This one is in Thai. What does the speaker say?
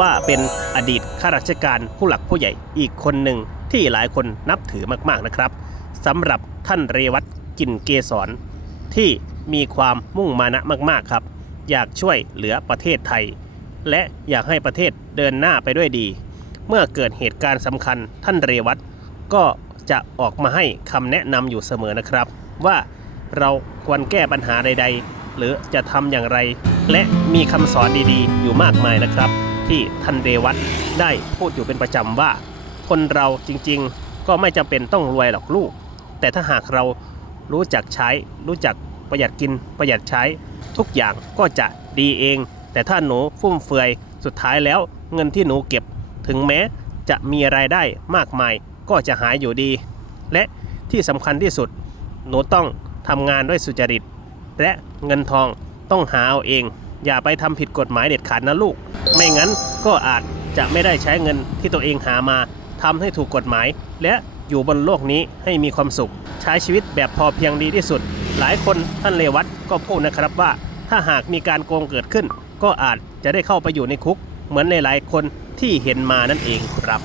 ว่าเป็นอดีตข้าราชการผู้หลักผู้ใหญ่อีกคนหนึ่งที่หลายคนนับถือมากๆนะครับสำหรับท่านเรวัตกินเกษรที่มีความมุ่งมานะมากๆครับ อยากช่วยเหลือประเทศไทย และอยากให้ประเทศเดินหน้าไปด้วยดี เมื่อเกิดเหตุการณ์สำคัญท่านเรวัตก็จะออกมาให้คำแนะนำอยู่เสมอนะครับ ว่าเราควรแก้ปัญหาใด ๆ หรือจะทำอย่างไร และมีคำสอนดีๆ อยู่มากมายนะครับ ที่ท่านเรวัตได้พูดอยู่เป็นประจำว่า คนเราจริงๆ ก็ไม่จำเป็นต้องรวยหรอกลูก แต่ถ้าหากเรารู้จักใช้ รู้จักประหยัดกินประหยัดใช้ ทุกอย่างก็จะดีเอง แต่ถ้าหนูฟุ่มเฟือยสุดท้ายแล้ว เงินที่หนูเก็บ ถึงแม้จะมีรายได้มากมาย ก็จะหายอยู่ดี และที่สำคัญที่สุด หนูต้องทำงานด้วยสุจริต และเงินทองต้องหาเอาเอง อย่าไปทำผิดกฎหมายเด็ดขาดนะลูก ไม่งั้นก็อาจจะไม่ได้ใช้เงินที่ตัวเองหามาทำให้ถูกกฎหมาย และอยู่บนโลกนี้ให้มีความสุข ใช้ชีวิตแบบพอเพียงดีที่สุด หลายคนท่านเลวัตก็พูดนะครับว่า ถ้าหากมีการโกงเกิดขึ้น ก็อาจจะได้เข้าไปอยู่ในคุก เหมือนหลายๆคนที่เห็นมานั่นเองครับ